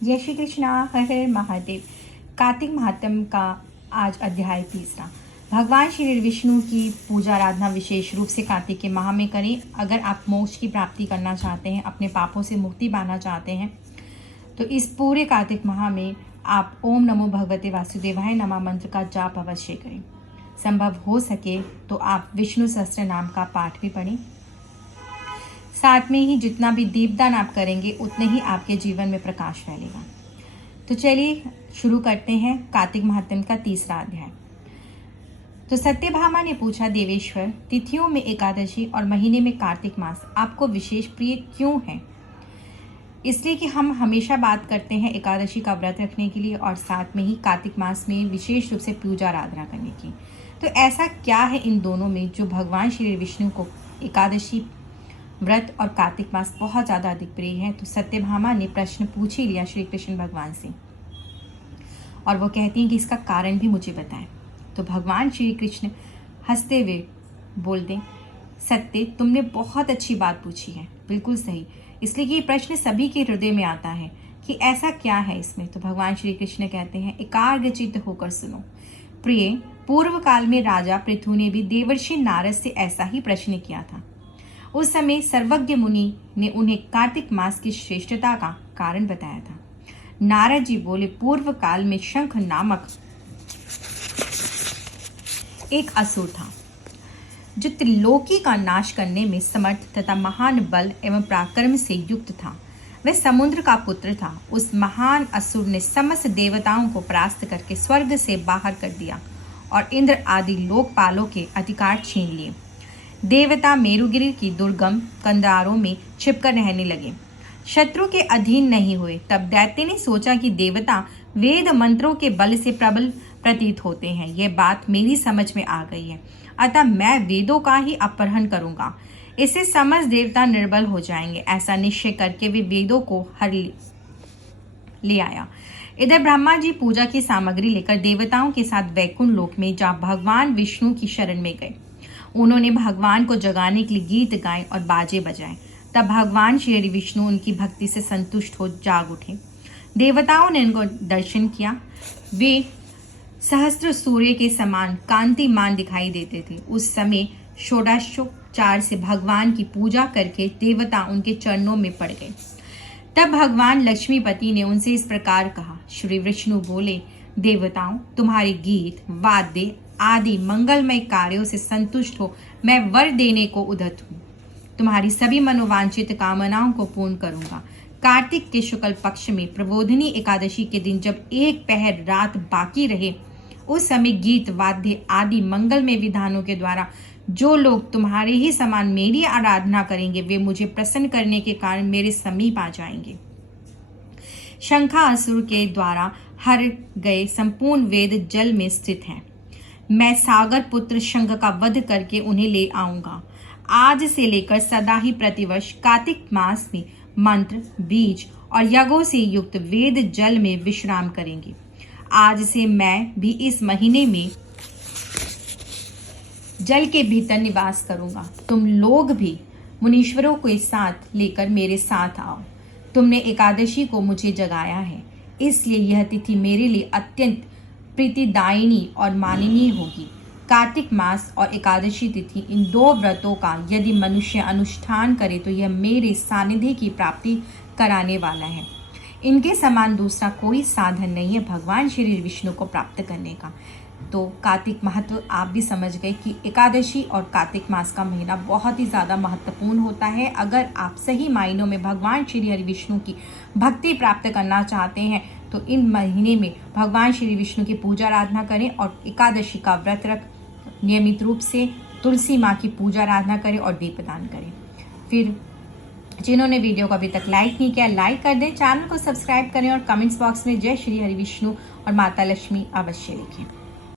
जय श्री कृष्णा। हर हर महादेव। कार्तिक महात्म का आज अध्याय 3। भगवान श्री विष्णु की पूजा आराधना विशेष रूप से कार्तिक के माह में करें। अगर आप मोक्ष की प्राप्ति करना चाहते हैं, अपने पापों से मुक्ति पाना चाहते हैं, तो इस पूरे कार्तिक माह में आप ओम नमो भगवते वासुदेवाय नमः मंत्र का जाप अवश्य करें। संभव हो सके तो आप विष्णु सहस्त्र नाम का पाठ भी पढ़ें। साथ में ही जितना भी दीपदान आप करेंगे उतने ही आपके जीवन में प्रकाश फैलेगा। तो चलिए शुरू करते हैं कार्तिक महात्म का 3 अध्याय। तो सत्यभामा ने पूछा, देवेश्वर, तिथियों में एकादशी और महीने में कार्तिक मास आपको विशेष प्रिय क्यों है? इसलिए कि हम हमेशा बात करते हैं एकादशी का व्रत रखने के लिए और साथ में ही कार्तिक मास में विशेष रूप से पूजा आराधना करने की। तो ऐसा क्या है इन दोनों में जो भगवान श्री विष्णु को एकादशी व्रत और कार्तिक मास बहुत ज़्यादा अधिक प्रिय है? तो सत्यभामा ने प्रश्न पूछ ही लिया श्री कृष्ण भगवान से और वो कहती हैं कि इसका कारण भी मुझे बताएं। तो भगवान श्री कृष्ण हंसते हुए बोलते, सत्य, तुमने बहुत अच्छी बात पूछी है, बिल्कुल सही। इसलिए कि ये प्रश्न सभी के हृदय में आता है कि ऐसा क्या है इसमें। तो भगवान श्री कृष्ण कहते हैं, एकाग्रचित्त होकर सुनो। प्रिय, पूर्व काल में राजा पृथु ने भी देवर्षि नारद से ऐसा ही प्रश्न किया था। उस समय सर्वज्ञ मुनि ने उन्हें कार्तिक मास की श्रेष्ठता का कारण बताया था। नारद जी बोले, पूर्व काल में शंख नामक एक असुर था जो त्रिलोकी का नाश करने में समर्थ तथा महान बल एवं पराक्रम से युक्त था। वह समुद्र का पुत्र था। उस महान असुर ने समस्त देवताओं को परास्त करके स्वर्ग से बाहर कर दिया और इंद्र आदि लोकपालों के अधिकार छीन लिए। देवता मेरुगिरी की दुर्गम कंदारों में छिपकर रहने लगे, शत्रु के अधीन नहीं हुए। तब दैत्य ने सोचा कि देवता वेद मंत्रों के बल से प्रबल प्रतीत होते हैं। यह बात मेरी समझ में आ गई है, अतः मैं वेदों का ही अपहरण करूंगा। इससे समस्त देवता निर्बल हो जाएंगे। ऐसा निश्चय करके वे वेदों को हर ले आया। इधर ब्रह्मा जी पूजा की सामग्री लेकर देवताओं के साथ वैकुंठ लोक में जा भगवान विष्णु की शरण में गए। उन्होंने भगवान को जगाने के लिए गीत गाए और बाजे बजाए। तब भगवान श्री विष्णु उनकी भक्ति से संतुष्ट हो जाग उठे। देवताओं ने उनको दर्शन किया। वे सहस्त्र सूर्य के समान कांतिमान दिखाई देते थे। उस समय षोडशोपचार से भगवान की पूजा करके देवता उनके चरणों में पड़ गए। तब भगवान लक्ष्मीपति ने उनसे इस प्रकार कहा। श्री विष्णु बोले, देवताओं, तुम्हारे गीत वाद्य आदि मंगलमय कार्यों से संतुष्ट हो मैं वर देने को उद्यत हूँ। तुम्हारी सभी मनोवांछित कामनाओं को पूर्ण करूंगा। कार्तिक के शुक्ल पक्ष में प्रबोधिनी एकादशी के दिन जब एक पहर रात बाकी रहे, उस समय गीत वाद्य आदि मंगलमय विधानों के द्वारा जो लोग तुम्हारे ही समान मेरी आराधना करेंगे, वे मुझे प्रसन्न करने के कारण मेरे समीप आ जाएंगे। शंखासुर के द्वारा हर गए संपूर्ण वेद जल में स्थित हैं। मैं सागर पुत्र शंख का वध करके उन्हें ले आऊंगा। आज से लेकर सदा ही प्रतिवर्ष कार्तिक मास में मंत्र, बीज और यज्ञों से युक्त वेद जल में विश्राम करेंगे। आज से मैं भी इस महीने में जल के भीतर निवास करूंगा। तुम लोग भी मुनीश्वरों के साथ लेकर मेरे साथ आओ। तुमने एकादशी को मुझे जगाया है, इसलिए यह तिथि मेरे लिए अत्यंत प्रीतिदायिनी और माननीय होगी। कार्तिक मास और एकादशी तिथि, इन 2 व्रतों का यदि मनुष्य अनुष्ठान करे तो यह मेरे सानिध्य की प्राप्ति कराने वाला है। इनके समान दूसरा कोई साधन नहीं है भगवान श्री विष्णु को प्राप्त करने का। तो कार्तिक महत्व आप भी समझ गए कि एकादशी और कार्तिक मास का महीना बहुत ही ज़्यादा महत्वपूर्ण होता है। अगर आप सही मायनों में भगवान श्री हरि विष्णु की भक्ति प्राप्त करना चाहते हैं तो इन महीने में भगवान श्री विष्णु की पूजा आराधना करें और एकादशी का व्रत रख नियमित रूप से तुलसी माँ की पूजा आराधना करें और दीपदान करें। फिर जिन्होंने वीडियो को अभी तक लाइक नहीं किया, लाइक कर दें, चैनल को सब्सक्राइब करें और कमेंट्स बॉक्स में जय श्री हरि विष्णु और माता लक्ष्मी अवश्य लिखें।